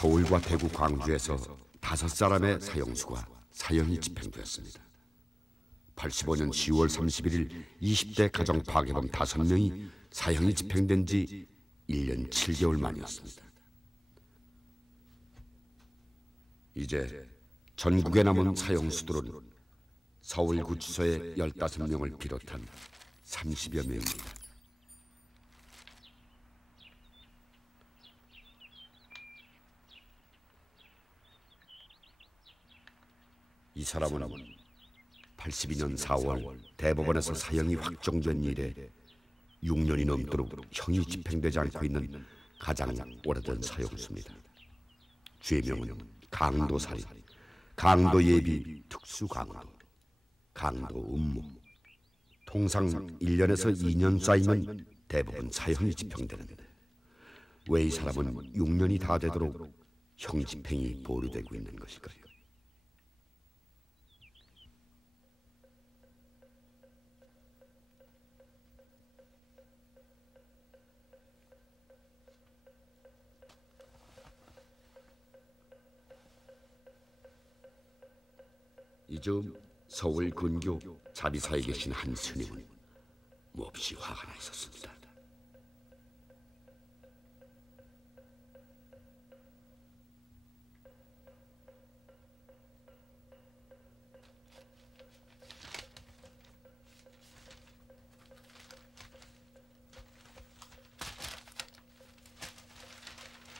서울과 대구, 광주에서 5사람의 사형수가 사형이 집행되었습니다. 85년 10월 31일 20대 가정 파괴범 5명이 사형이 집행된 지 1년 7개월 만이었습니다. 이제 전국에 남은 사형수들은 서울구치소의 15명을 비롯한 30여 명입니다. 이 사람은 82년 4월 대법원에서 사형이 확정된 이래 6년이 넘도록 형이 집행되지 않고 있는 가장 오래된 사형수입니다. 죄명은 강도살인, 강도예비 특수강도, 강도음모. 통상 1년에서 2년 쌓이면 대부분 사형이 집행되는데 왜 이 사람은 6년이 다 되도록 형 집행이 보류되고 있는 것일까요? 이즈음 서울 근교 자비사에 계신 한 스님은 몹시 화가 나 있었습니다.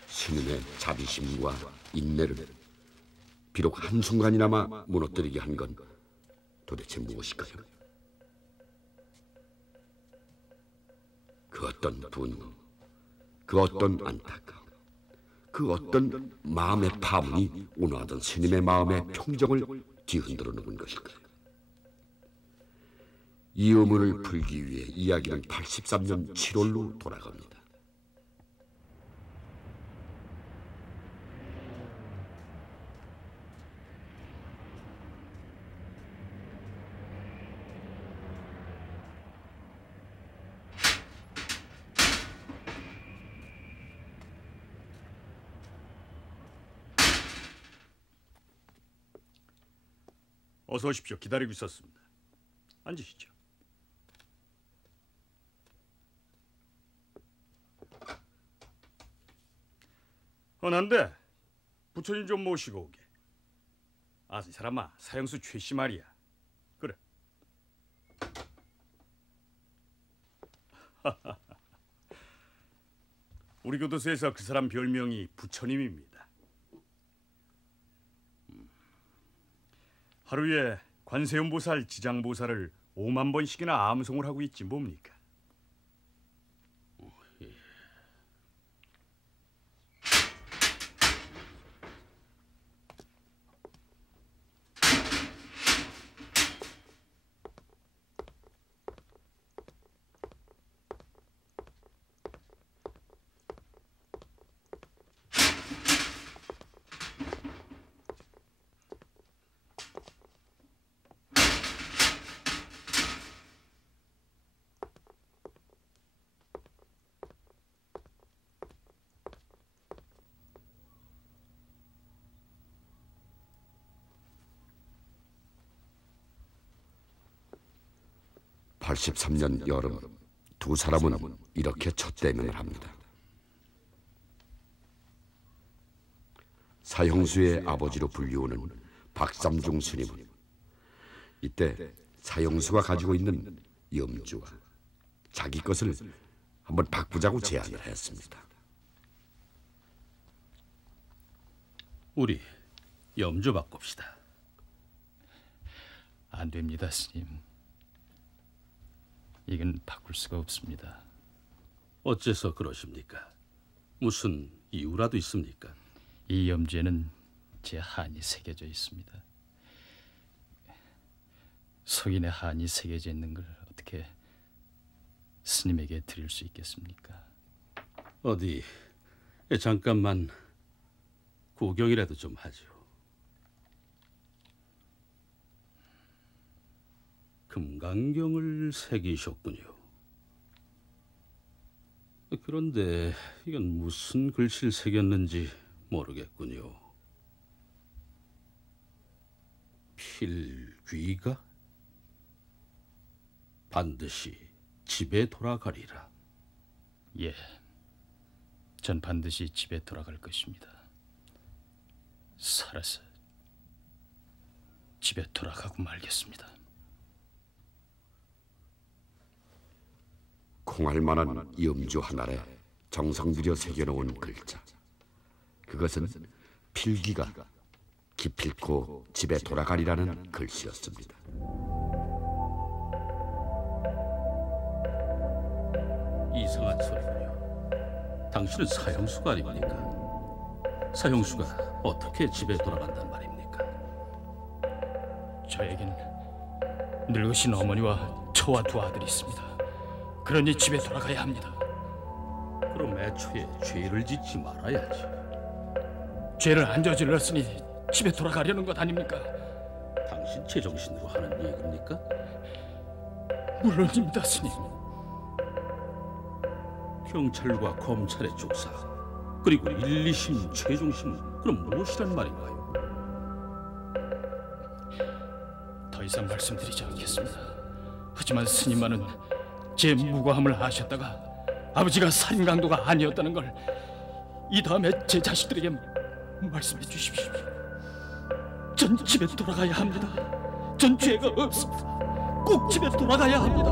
스님의 자비심과 인내를 비록 한순간이나마 무너뜨리게 한 건 도대체 무엇일까요? 그 어떤 분노, 그 어떤 안타까움, 그 어떤 마음의 파문이 온화하던 스님의 마음의 평정을 뒤흔들어 놓은 것일까요? 이 의문을 풀기 위해 이야기는 83년 7월로 돌아갑니다. 어서 오십시오. 기다리고 있었습니다. 앉으시죠. 난데 부처님 좀 모시고 오게. 이 사람아, 사형수 최씨 말이야. 그래. 우리 교도소에서 그 사람 별명이 부처님입니다. 하루에 관세음보살, 지장보살을 5만 번씩이나 암송을 하고 있지 뭡니까? 예. (83년) 여름 두 사람은 이렇게 첫 대면을 합니다. 사형수의 아버지로 불리우는 박삼중 스님은 이때 사형수가 가지고 있는 염주와 자기 것을 한번 바꾸자고 제안을 했습니다. 우리 염주 바꿉시다. 안 됩니다, 스님. 이건 바꿀 수가 없습니다. 어째서 그러십니까? 무슨 이유라도 있습니까? 이 염주에는 제 한이 새겨져 있습니다. 속인의 한이 새겨져 있는 걸 어떻게 스님에게 드릴 수 있겠습니까? 어디 잠깐만 구경이라도 좀 하죠. 금강경을 새기셨군요. 그런데 이건 무슨 글씨를 새겼는지 모르겠군요. 필귀가? 반드시 집에 돌아가리라. 예, 전 반드시 집에 돌아갈 것입니다. 살아서 집에 돌아가고 말겠습니다. 콩알만한 염주 하나에 정성 들여 새겨놓은 글자. 그것은 필기가 기필코 집에 돌아가리라는 글씨였습니다. 이상한 소리군요. 당신은 사형수가 아닙니까? 사형수가 어떻게 집에 돌아간단 말입니까? 저에겐 늙으신 어머니와 저와 두 아들이 있습니다. 그러니 집에 돌아가야 합니다. 그럼 애초에 죄를 짓지 말아야지. 죄를 안 저질렀으니 집에 돌아가려는 것 아닙니까? 당신 제정신으로 하는 얘기입니까? 물론입니다, 스님. 경찰과 검찰의 조사, 그리고 1, 2심, 최종심, 그럼 무엇이란 말인가요? 더 이상 말씀드리지 않겠습니다. 하지만 스님만은 제 무고함을 아셨다가 아버지가 살인 강도가 아니었다는 걸 이 다음에 제 자식들에게 말씀해 주십시오. 전 집에 돌아가야 합니다. 전 죄가 없습니다. 꼭 집에 돌아가야 합니다.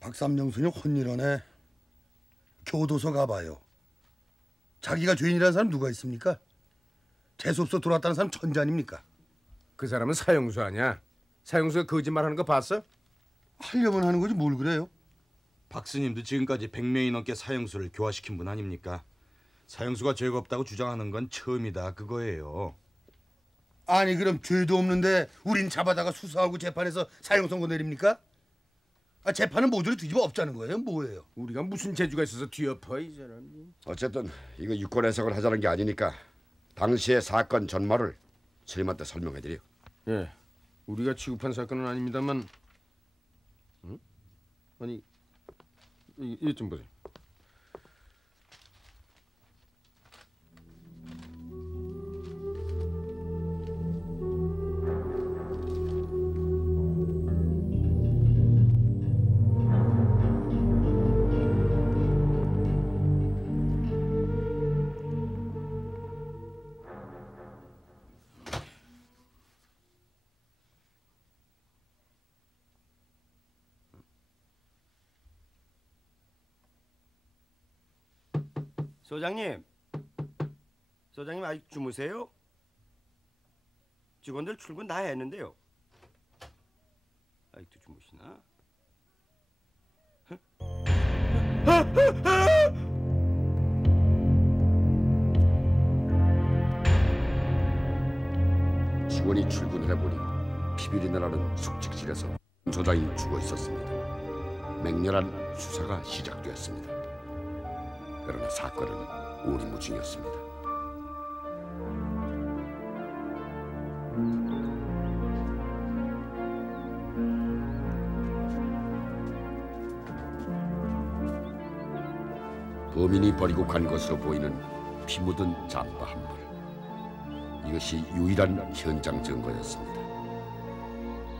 박삼영순이 혼일하네. 교도소 가봐요. 자기가 죄인이라는 사람 누가 있습니까? 재수없어 돌아왔다는 사람 천재 아닙니까? 그 사람은 사형수 아니야? 사형수가 거짓말하는 거 봤어? 하려면 하는 거지 뭘 그래요? 박 스님도 지금까지 100명이 넘게 사형수를 교화시킨 분 아닙니까? 사형수가 죄가 없다고 주장하는 건 처음이다 그거예요. 아니 그럼 죄도 없는데 우린 잡아다가 수사하고 재판에서 사형 선고 내립니까? 재판은 모조리 뒤집어 엎자는 거예요? 뭐예요? 우리가 무슨 재주가 있어서 뒤엎어 이 사람이. 어쨌든 이거 유권 해석을 하자는 게 아니니까 당시의 사건 전말을 스님한테 설명해드려. 예, 우리가 취급한 사건은 아닙니다만, 응? 아니 이것 좀 보세요. 소장님 아직 주무세요? 직원들 출근 다 했는데요. 아직도 주무시나? 직원이 출근을 해보니 피비린내 나는 숙직실에서 소장이 죽어 있었습니다. 맹렬한 수사가 시작되었습니다. 그러나 사건은 오리무중이었습니다. 범인이 버리고 간 것으로 보이는 피 묻은 잠바 한 벌. 이것이 유일한 현장 증거였습니다.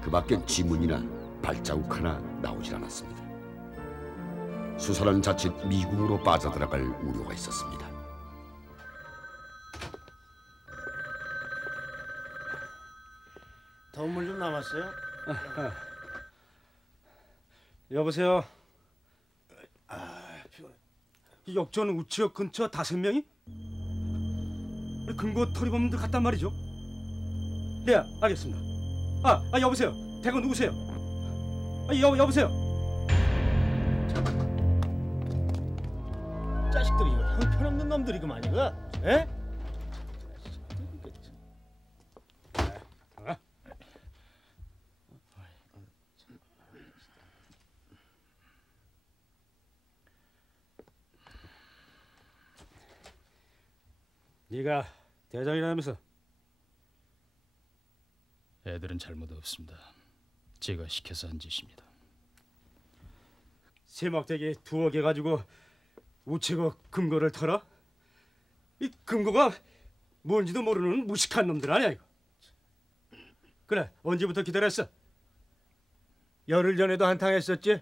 그 밖엔 지문이나 발자국 하나 나오질 않았습니다. 수사는 자칫 미궁으로 빠져들어갈 우려가 있었습니다. 더운 물 좀 남았어요? 여보세요. 이 역전 우측 근처 5명이? 근거 털이범들 갔단 말이죠? 네, 알겠습니다. 여보세요. 대거 누구세요? 여보세요. 자식들이 이거 형편없는 놈들이구만 이거. 에? 네가 대장이라면서? 애들은 잘못 없습니다. 제가 시켜서 한 짓입니다. 세막대기 2억 개 가지고 우체국 금고를 털어? 이 금고가 뭔지도 모르는 무식한 놈들 아니야 이거. 그래, 언제부터 기다렸어? 열흘 전에도 한탕 했었지?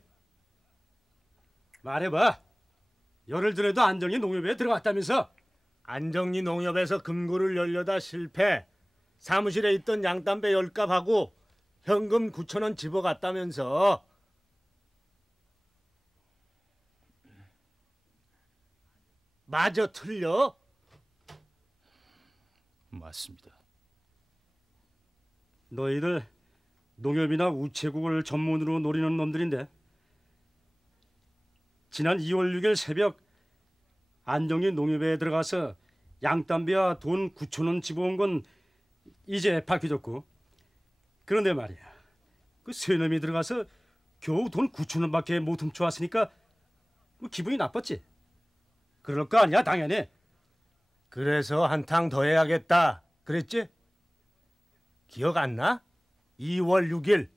말해봐. 열흘 전에도 안정이 농협에 들어갔다면서? 안정리 농협에서 금고를 열려다 실패. 사무실에 있던 양담배 10갑하고 현금 9,000원 집어갔다면서. 맞아, 틀려? 맞습니다. 너희들 농협이나 우체국을 전문으로 노리는 놈들인데 지난 2월 6일 새벽 안정리 농협에 들어가서 양담배와 돈 9,000원 집어온 건 이제 밝혀졌고, 그런데 말이야, 그 세 놈이 들어가서 겨우 돈 9,000원밖에 못 훔쳐왔으니까 뭐 기분이 나빴지. 그럴 거 아니야 당연히. 그래서 한탕 더 해야겠다 그랬지? 기억 안 나? 2월 6일.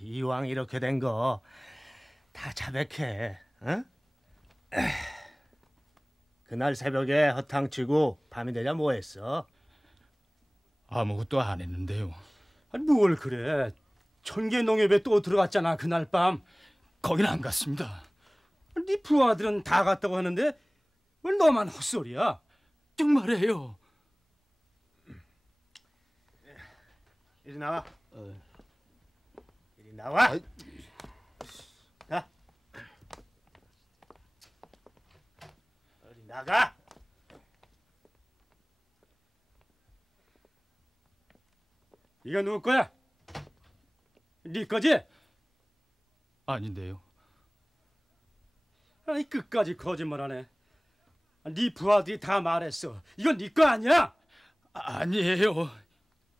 이왕 이렇게 된 거 다 자백해. 응? 그날 새벽에 허탕치고 밤이 되자 뭐 했어? 아무것도 안 했는데요. 아니 뭘 그래. 청계농협에 또 들어갔잖아 그날 밤. 거긴 안 갔습니다. 네 부하들은 다 갔다고 하는데 왜 너만 헛소리야? 정말이에요. 이리 나와. 이리 나와. 자. 어디 나가. 이거 누구 거야? 네 거지? 아닌데요. 아니 끝까지 거짓말하네. 네 부하들이 다 말했어. 이건 네 거 아니야? 아니에요.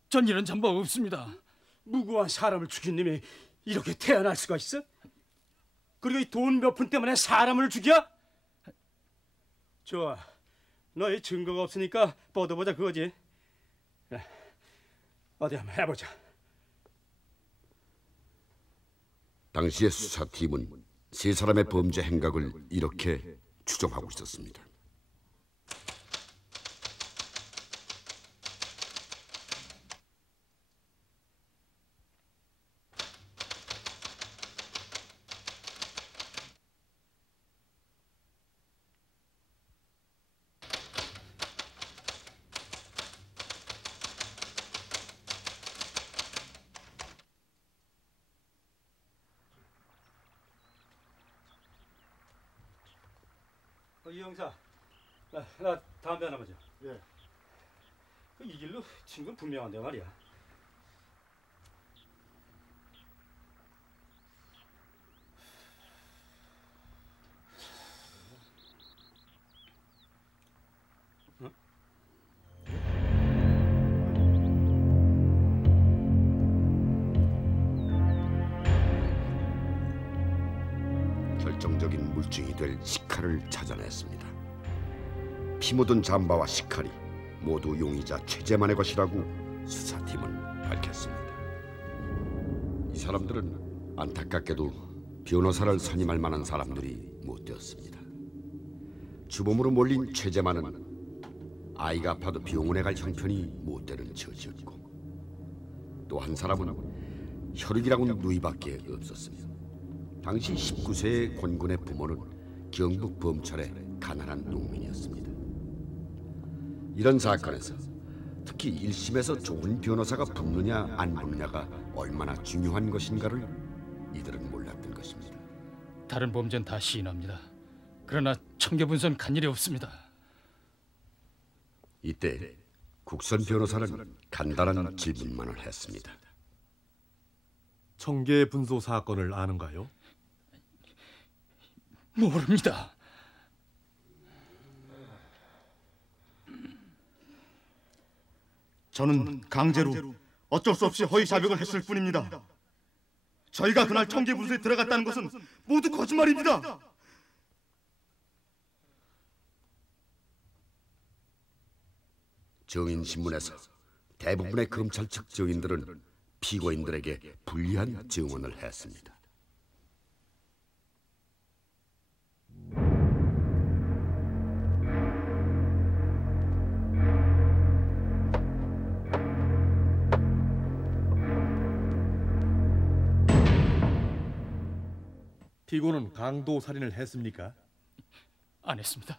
전 이런 잠복 없습니다. 무고한 사람을 죽인 놈이 이렇게 태어날 수가 있어? 그리고 이 돈 몇 푼 때문에 사람을 죽여? 좋아. 너희 증거가 없으니까 뻗어보자 그거지. 그래. 어디 한번 해보자. 당시의 수사팀은 세 사람의 범죄 행각을 이렇게 추정하고 있었습니다. 이 형사, 나 담배 하나 보자. 예. 이 길로 친구는 분명한데 말이야. 응? 결정적인 물증이 될 식칼을 찾아냈습니다. 피 묻은 잠바와 식칼이 모두 용의자 최재만의 것이라고 수사팀은 밝혔습니다. 이 사람들은 안타깝게도 변호사를 선임할 만한 사람들이 못 되었습니다. 주범으로 몰린 최재만은 아이가 아파도 병원에 갈 형편이 못 되는 처지였고, 또 한 사람은 혈육이라고는 누이밖에 없었습니다. 당시 19세의 권군의 부모는 경북 범철의 가난한 농민이었습니다. 이런 사건에서 특히 1심에서 좋은 변호사가 붙느냐 안 붙느냐가 얼마나 중요한 것인가를 이들은 몰랐던 것입니다. 다른 범죄는 다 시인합니다. 그러나 청계분선 간 일이 없습니다. 이때 국선 변호사는 간단한 질문만을 했습니다. 청계 분소 사건을 아는가요? 모릅니다. 저는 강제로 어쩔 수 없이 허위 자백을 했을 뿐입니다. 저희가 그날 청계 분소에 들어갔다는 것은 모두 거짓말입니다. 증인신문에서 대부분의 검찰 측 증인들은 피고인들에게 불리한 증언을 했습니다. 피고는 강도 살인을 했습니까? 안 했습니다.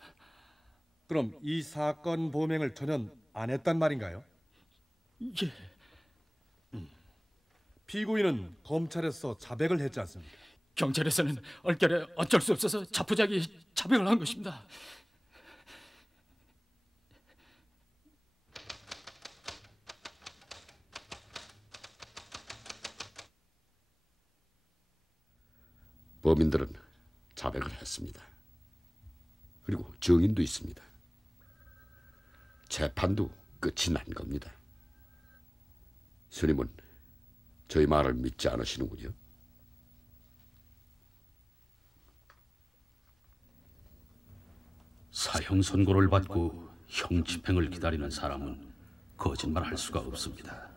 그럼 이 사건 범행을 전혀 안 했단 말인가요? 예. 피고인은 검찰에서 자백을 했지 않습니까? 경찰에서는 얼결에 어쩔 수 없어서 자포자기 자백을 한 것입니다. 범인들은 자백을 했습니다. 그리고 증인도 있습니다. 재판도 끝이 난 겁니다. 스님은 저희 말을 믿지 않으시는군요. 사형 선고를 받고 형 집행을 기다리는 사람은 거짓말할 수가 없습니다.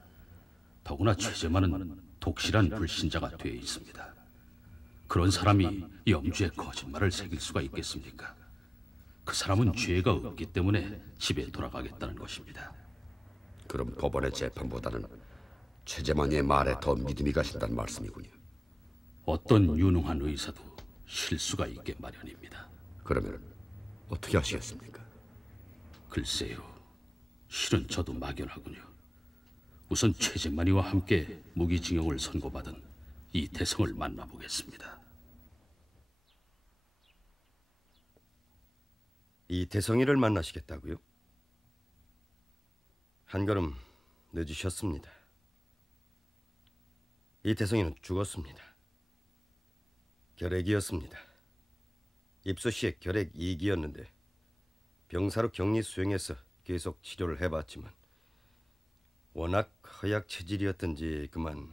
더구나 최재만은 독실한 불신자가 되어 있습니다. 그런 사람이 염주에 거짓말을 새길 수가 있겠습니까? 그 사람은 죄가 없기 때문에 집에 돌아가겠다는 것입니다. 그럼 법원의 재판보다는 최재만이의 말에 더 믿음이 가신다는 말씀이군요. 어떤 유능한 의사도 실수가 있게 마련입니다. 그러면 어떻게 하시겠습니까? 글쎄요, 실은 저도 막연하군요. 우선 최재만이와 함께 무기징역을 선고받은 이태성을 만나보겠습니다. 이태성이를 만나시겠다고요? 한 걸음 늦으셨습니다. 이태성이는 죽었습니다. 결핵이었습니다. 입소 시에 결핵 2기였는데 병사로 격리 수용해서 계속 치료를 해봤지만 워낙 허약 체질이었던지 그만.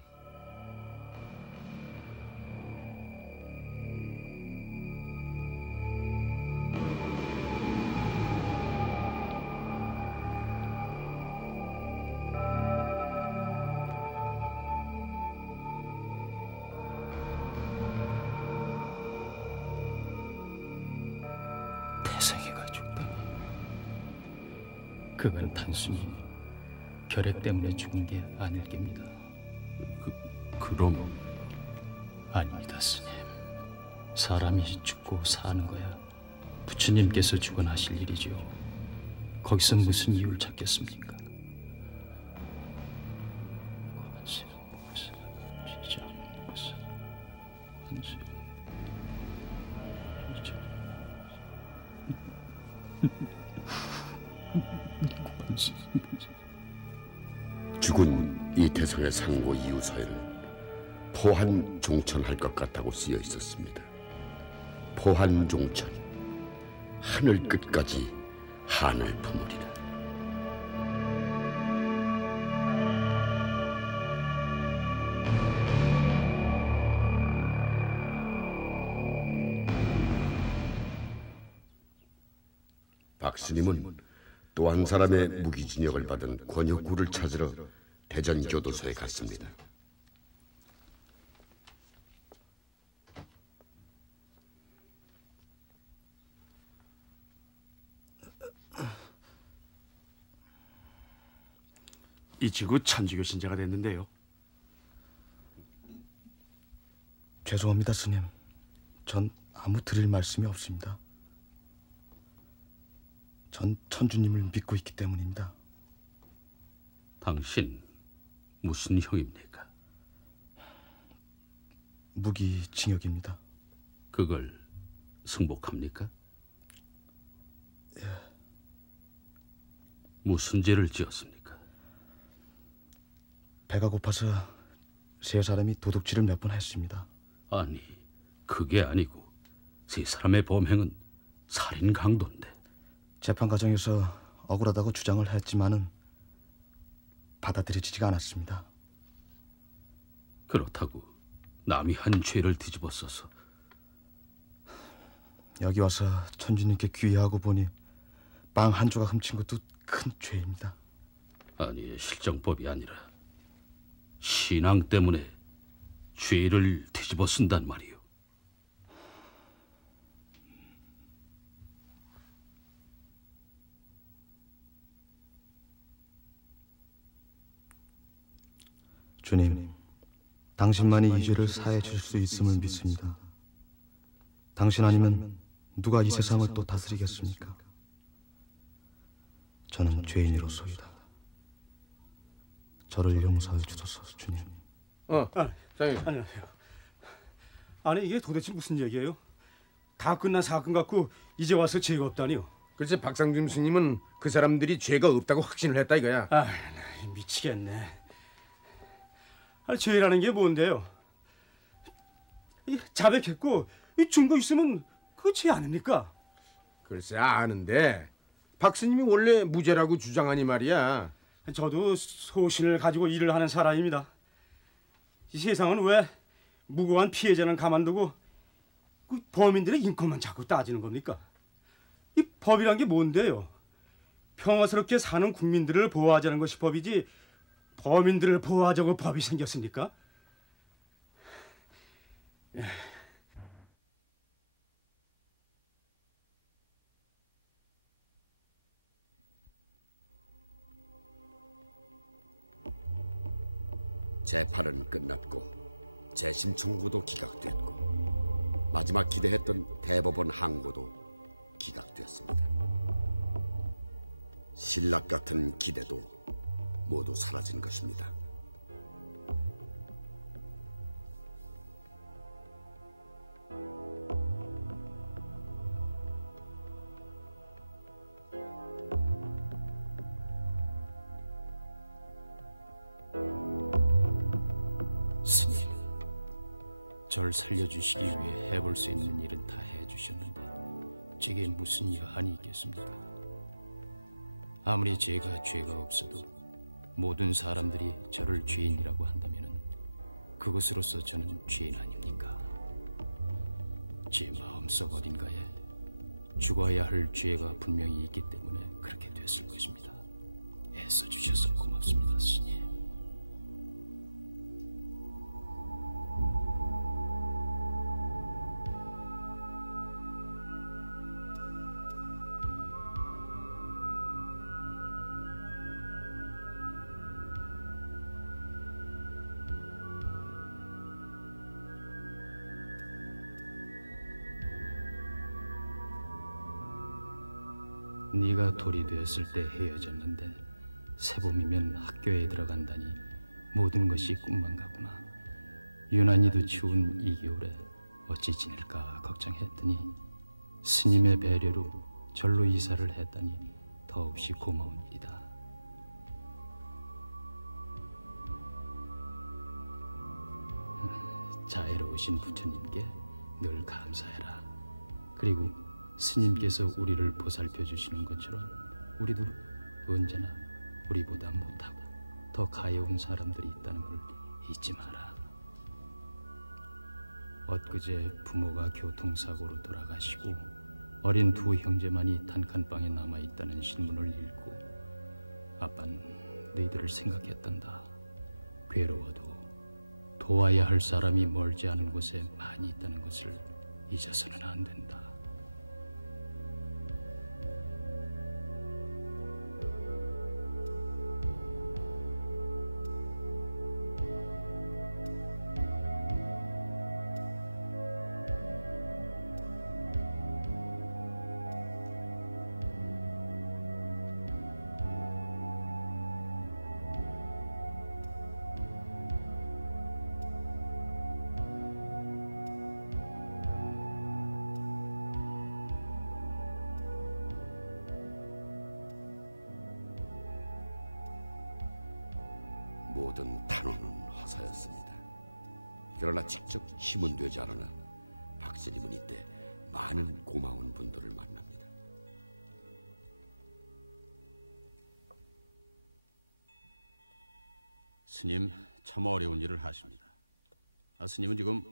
태성이가 죽다니. 그건 단순히 결핵 때문에 죽은 게 아닐 겁니다. 그럼? 아닙니다, 스님. 사람이 죽고 사는 거야 부처님께서 주관하실 일이죠. 거기서 무슨 이유를 찾겠습니까? 죽은 이태성의 상고 이유서에는 포한 종천할 것 같다고 쓰여 있었습니다. 포한 종천, 하늘 끝까지 한을 품으리라. 박스님은 또 한 사람의 무기징역을 받은 권혁구를 찾으러 대전 교도소에 갔습니다. 이 친구 천주교 신자가 됐는데요. 죄송합니다, 스님. 전 아무 드릴 말씀이 없습니다. 전 천주님을 믿고 있기 때문입니다. 당신 무슨 형입니까? 무기징역입니다. 그걸 승복합니까? 예. 무슨 죄를 지었습니까? 배가 고파서 세 사람이 도둑질을 몇 번 했습니다. 아니, 그게 아니고 세 사람의 범행은 살인 강도인데. 재판 과정에서 억울하다고 주장을 했지만은 받아들여지지가 않았습니다. 그렇다고 남이 한 죄를 뒤집어 써서. 여기 와서 천주님께 귀의하고 보니 빵 한 조각 훔친 것도 큰 죄입니다. 아니, 실정법이 아니라 신앙 때문에 죄를 뒤집어 쓴단 말이오. 주님, 당신만이 이 죄를 사해 줄 수 있음을 믿습니다. 당신 아니면 누가 이 세상을 또 다스리겠습니까? 저는 죄인으로소이다. 저를 용서해 주소서, 주님. 안녕하세요. 아니 이게 도대체 무슨 얘기예요? 다 끝난 사건 같고 이제 와서 죄가 없다니요? 글쎄 박상준 스님은 그 사람들이 죄가 없다고 확신을 했다 이거야. 아, 미치겠네. 아니, 죄라는 게 뭔데요? 자백했고 증거 있으면 그거 죄 아닙니까? 글쎄 아는데 박 스님이 원래 무죄라고 주장하니 말이야. 저도 소신을 가지고 일을 하는 사람입니다. 이 세상은 왜 무고한 피해자는 가만두고 그 범인들의 인권만 자꾸 따지는 겁니까? 이 법이란 게 뭔데요? 평화스럽게 사는 국민들을 보호하자는 것이 법이지 범인들을 보호하자고 법이 생겼습니까? 재판은 끝났고 재심 청구도 기각됐고 마지막 기대했던 대법원 항고도 기각됐습니다. 신락 같은 기대도 모두 사라진 것입니다. 스님, 절 살려주시기 위해 해볼 수 있는 일은 다 해주셨는데 제게 무슨 여한이 있겠습니까? 아무리 제가 죄가 없어도 모든 사람들이 저를 죄인이라고 한다면 그것으로서 저는 죄인 아닙니까? 제 마음속 어딘가에 죽어야 할 죄가 분명히 있기 때문에 그렇게 됐을 것입니다. 애써주셔서 고맙습니다, 스님. 네가 돌이 되었을 때 헤어졌는데 새봄이면 학교에 들어간다니 모든 것이 꿈만 같구나. 유난히도 추운 이 겨울에 어찌 지낼까 걱정했더니 스님의 배려로 절로 이사를 했다니 더없이 고마운 일이다. 자애로우신 부처님께 늘 감사해라. 그리고 스님께서 우리를 보살펴 주시는 것처럼 우리도 언제나 우리보다 못하고 더 가여운 사람들이 있다는 걸 잊지 마라. 엊그제 부모가 교통사고로 돌아가시고 어린 두 형제만이 단칸방에 남아있다는 신문을 읽고 아빠는 너희들을 생각했단다. 괴로워도 도와야 할 사람이 멀지 않은 곳에 많이 있다는 것을 잊어서는 안 된다. 모든 탄원은 허사였습니다. 그러나 직접 힘은 되지 않으나 박스님은 이때 많은 고마운 분들을 만납니다. 스님, 참 어려운 일을 하십니다. 스님은 지금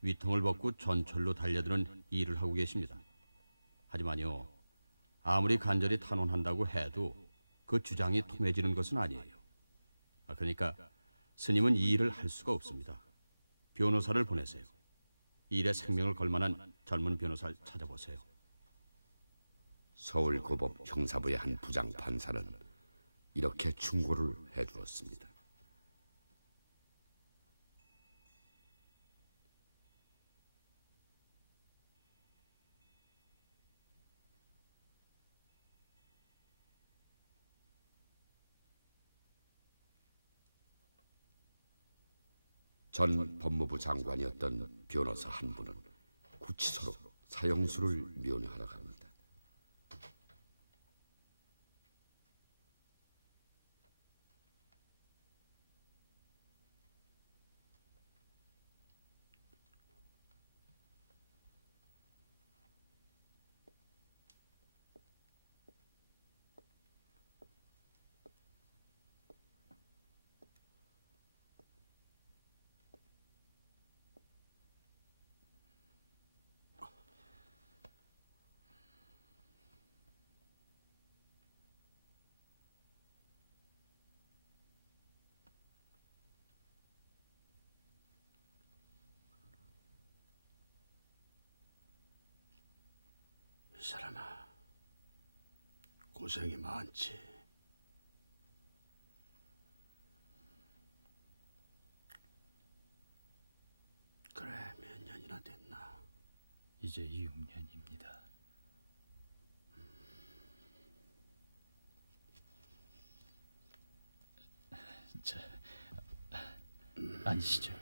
위통을 벗고 전철로 달려드는 일을 하고 계십니다. 하지만요, 아무리 간절히 탄원한다고 해도 그 주장이 통해지는 것은 아니에요. 그러니까 스님은 이 일을 할 수가 없습니다. 변호사를 보내세요. 이 일에 생명을 걸 만한 젊은 변호사를 찾아보세요. 서울고법 형사부의 한 부장 판사는 이렇게 충고를 해주었습니다. 전 법무부 장관이었던 변호사 한 분은 구치소로 사형수를 면회하러 갑니다. 이 사람아, 고생이 많지. 그래, 몇 년이나 됐나? 이제 6년입니다. 자, 앉으시죠.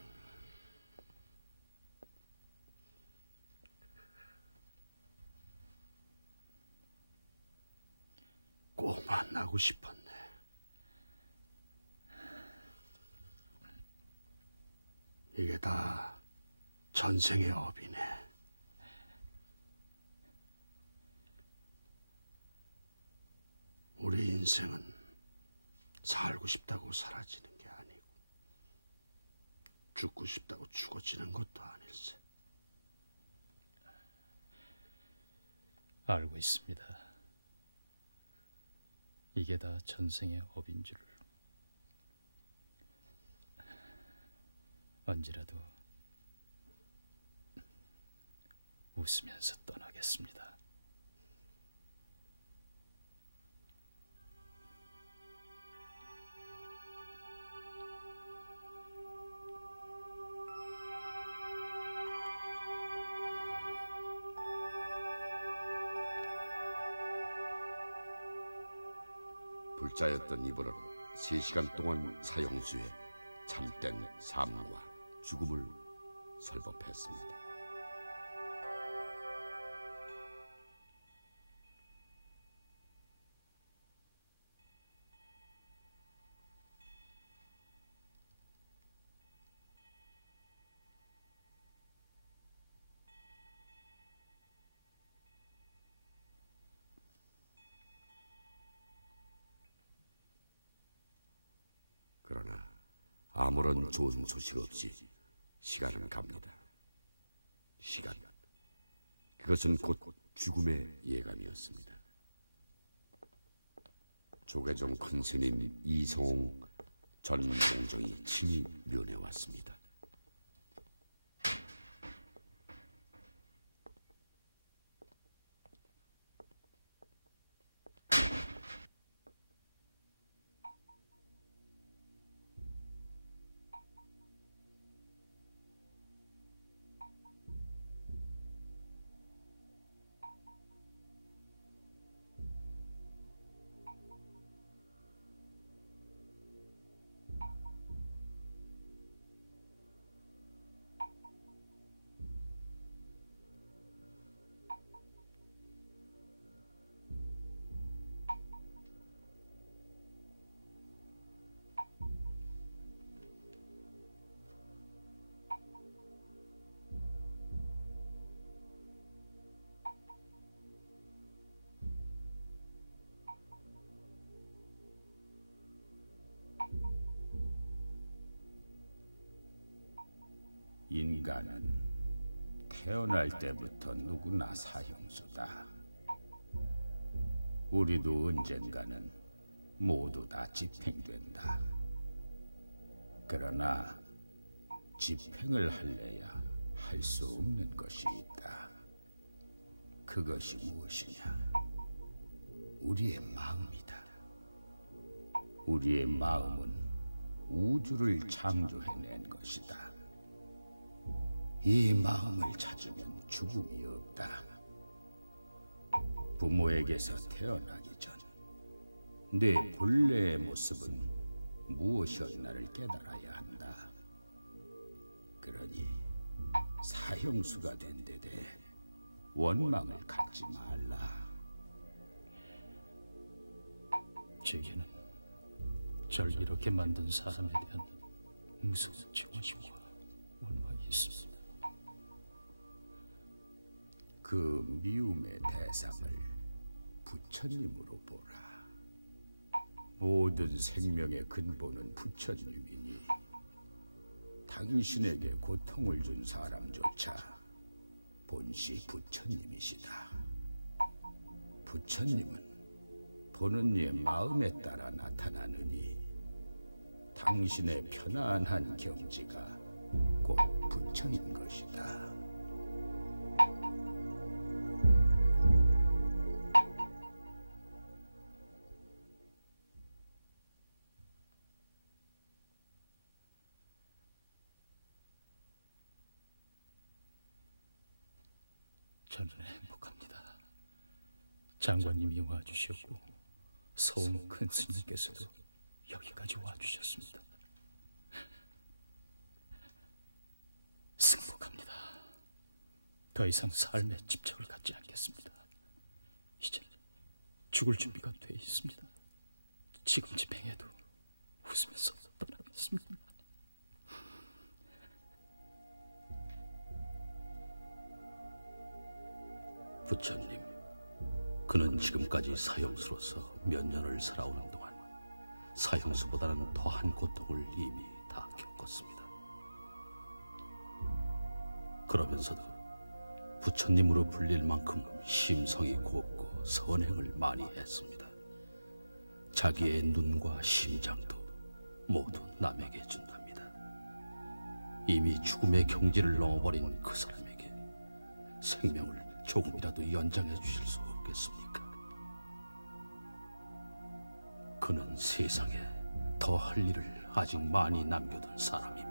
꼭 만나고 싶었네. 이게 다 전생의 업이네. 우리 인생은 살고 싶다고 사라지는 게 아니고 죽고 싶다고 죽어지는 것도 아닐세. 알고 있습니다. 이게 다 전생의 업인 줄을. 언제라도 웃으면서 떠나겠습니다. 불자였던 이분은 3시간 동안 사형수의 참된 삶과 죽음을 설법했습니다. 그러나 아무런 좋은 소식 없이 시간은 갑니다. 시간, 그것은 곧 죽음의 예감이었습니다. 조계종 큰스님 이성홍 전 공정이 친히 면회 왔습니다. 인간은 태어날 때부터 누구나 사형수다. 우리도 언젠가는 모두 다 집행된다. 그러나 집행을 할래야 할 수 없는 것이 있다. 그것이 무엇이냐? 우리의 마음이다. 우리의 마음은 우주를 창조해낸 것이다. 이 마음을 찾으면 죽음이 없다. 부모에게서 태어나기 전 내 본래의 모습은 무엇이었나를 깨달아야 한다. 그러니 사형수가 된 데 대해 원망을 갖지 말라. 제게는 절 이렇게 만든 사람에 대한 무서운 증오심과 원망이 있습니다. 그 미움의 대상을 부처님으로 보라. 모든 생명의 근본은 부처님이니 당신에게 고통을 준 사람조차 본시 부처님이시다. 부처님은 보는 이의 마음에 따라 나타나느니 당신의 편안한 경지가 곧 부처인 것이다. 저는 행복합니다. 장관님이 와주셨고 서운 큰 스님께서도 여기까지 와주셨습니다. 승복합니다. 더 이상 삶에 집착을 갖지 않겠습니다. 이제 죽을 준비가 돼 있습니다. 지금 집행해도 웃으면서 떠나겠습니다. 부처님, 그는 지금까지 사형수로서 몇 년을 살아오는 동안 사형수보다는 더한 고통을 이미 다 겪었습니다. 그러면서도 부처님으로 불릴 만큼 심성이 곱고 선행을 많이 했습니다. 자기의 눈과 심장도 모두 남에게 준답니다. 이미 죽음의 경지를 넘어버린 그 사람에게 생명을 조금이라도 연장해 주실 수 없겠습니까? 그는 세상에 더 할 일을 아직 많이 남겨둔 사람입니다.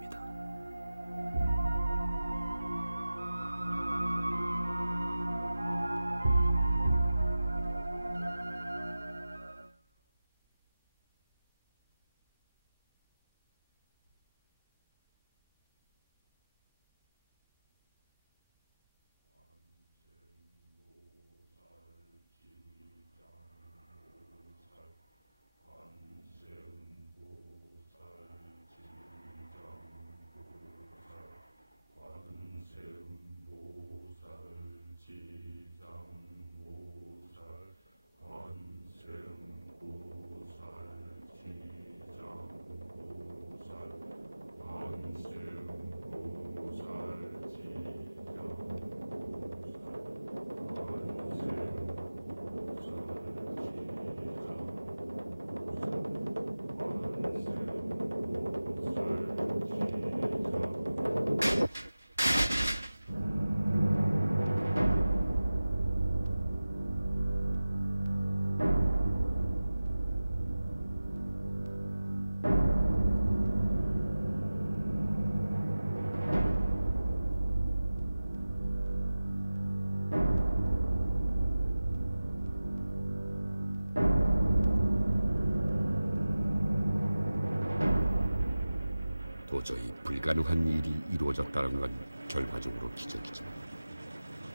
도저히 불가능한 일이 이루어졌다는 건 결과적으로 기적이지만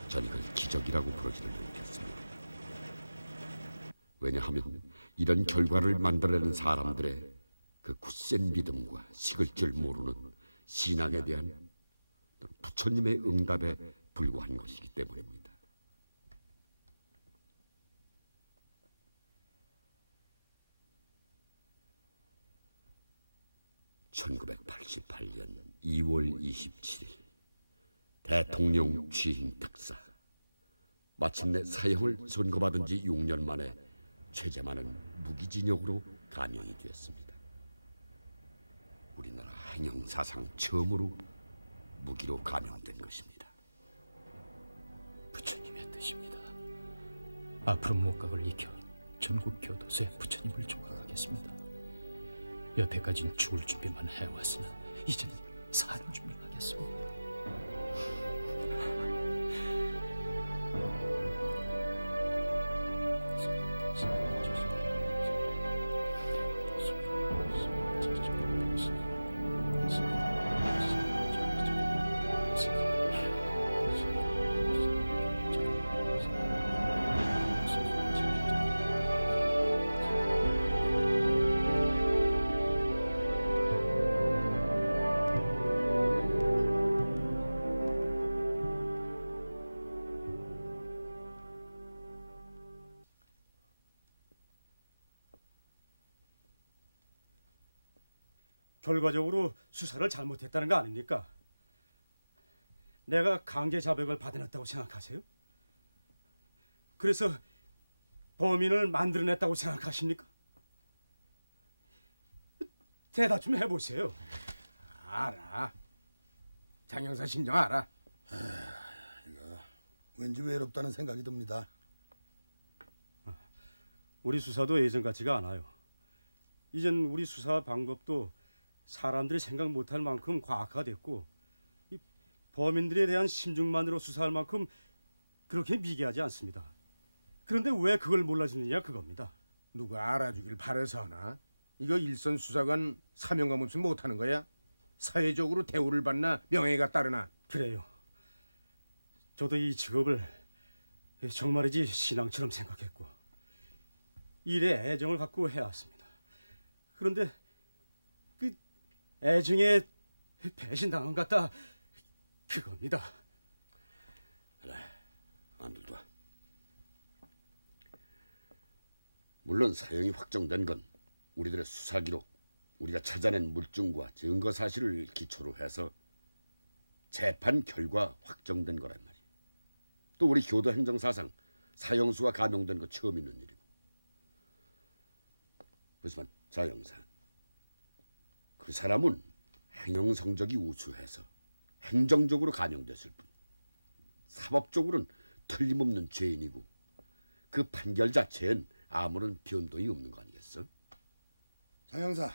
전 이걸 기적이라고 부르지를 못했습니다. 왜냐하면 이런 결과를 만들어내는 사람들의 그 굳센 믿음과 식을 줄 모르는 신앙에 대한 부처님의 응답에 불과한 것이기 때문입니다. (1988년 2월 27일) 대통령 취임 특사. 마침내 사형을 선고받은 지 6년 만에 최재만은 무기징역으로 감형이 되었습니다. 우리나라 행영 사상 처음으로 무기로 감형된 것입니다. 부처님의 뜻입니다. 앞으로 목각을 익혀 전국 교도소에 부처님을 조각하겠습니다. 여태까진 죽을 준비만 해왔으나 이제는 사는 준비를 하겠습니다. 결과적으로 수사를 잘못했다는 거 아닙니까? 내가 강제 자백을 받아냈다고 생각하세요? 그래서 범인을 만들어냈다고 생각하십니까? 대답 좀 해보세요. 알아. 장 형사 심정 알아. 이거 왠지 외롭다는 생각이 듭니다. 우리 수사도 예전 같지가 않아요. 이젠 우리 수사 방법도 사람들이 생각 못할 만큼 과학화됐고 이 범인들에 대한 심증만으로 수사할 만큼 그렇게 미개하지 않습니다. 그런데 왜 그걸 몰라주느냐 그겁니다. 누가 알아주길 바라서 하나? 이거 일선 수사관 사명감 없이 못하는 거야? 사회적으로 대우를 받나 명예가 따르나? 그래요. 저도 이 직업을 정말이지 신앙처럼 생각했고 일에 애정을 갖고 해왔습니다. 그런데 그 애정에 배신당한 것 같다 그겁니다. 그래, 안들도. 물론 사형이 확정된 건 우리들의 수사 기록, 우리가 찾아낸 물증과 증거 사실을 기초로 해서 재판 결과 확정된 거란 말이에요. 또 우리 교도 행정사상 사형수가 감형된 거 처음 있는 일이고. 하지만 자 형사, 그 사람은 행영 성적이 우수해서 행정적으로 감형됐을 뿐 사법적으로는 틀림없는 죄인이고 그 판결 자체엔 아무런 변동이 없는 거 아니겠어? 장 형사,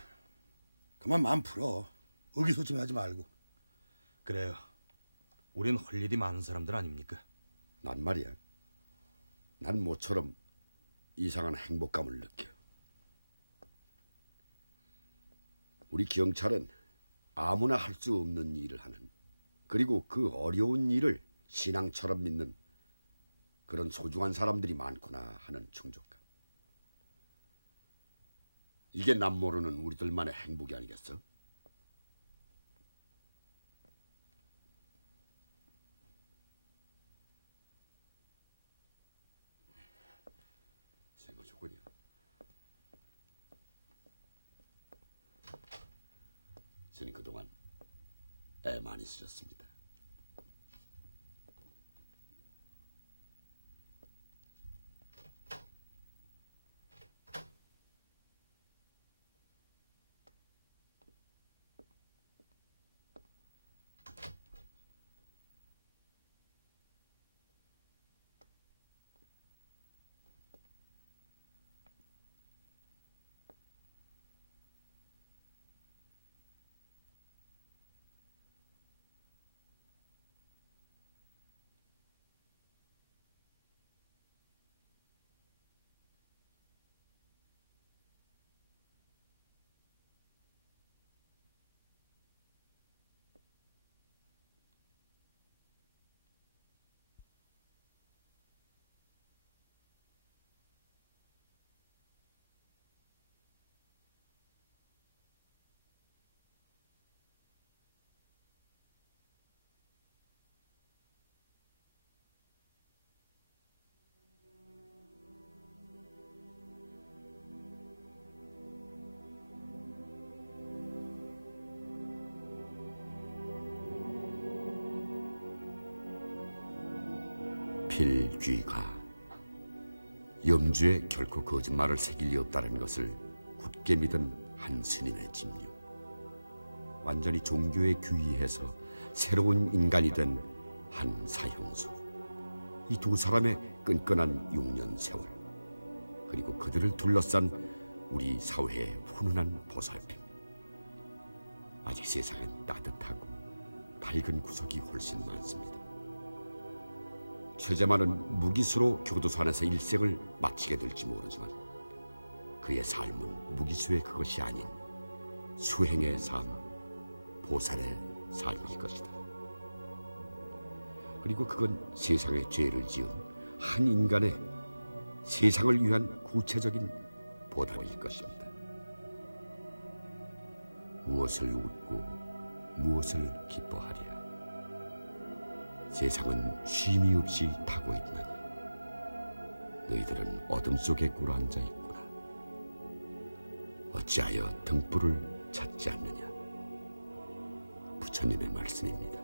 그만 마음 풀어. 의기소침하지 말고. 그래요. 우린 할 일이 많은 사람들 아닙니까? 난 말이야, 난 모처럼 이상한 행복감을 느껴. 우리 경찰은 아무나 할 수 없는 일을 하는, 그리고 그 어려운 일을 신앙처럼 믿는 그런 소중한 사람들이 많구나 하는 충족감. 이게 남 모르는 우리들만의 행복이 아니겠어? 세모조군요. 저는 그동안 애 많이 쓰셨습니다. 필귀가 염주에 결코 거짓말을 새길 리 없다는 것을 굳게 믿은 한 스님의 집류, 완전히 종교에 귀의해서 새로운 인간이 된 한 사형수, 이 두 사람의 끈끈한 6년 세월, 그리고 그들을 둘러싼 우리 사회의 훈훈한 보살핌. 아직 세상엔 따뜻하고 밝은 구석이 훨씬 많습니다. 최재만은 무기수로 교도소 안에서 일생을 마치게 될지 모르지만 그의 삶은 무기수의 그것이 아닌 수행의 삶, 보살의 삶일 것이다. 그리고 그건 세상에 죄를 지은 한 인간의 세상을 위한 구체적인 보답일 것입니다. 무엇을 웃고 무엇을 기뻐하랴. 세상은 쉼이 없이 타고 있느니 너희들은 어둠 속에 꿇어앉아 있구나. 어찌하여 등불을 찾지 않느냐. 부처님의 말씀입니다.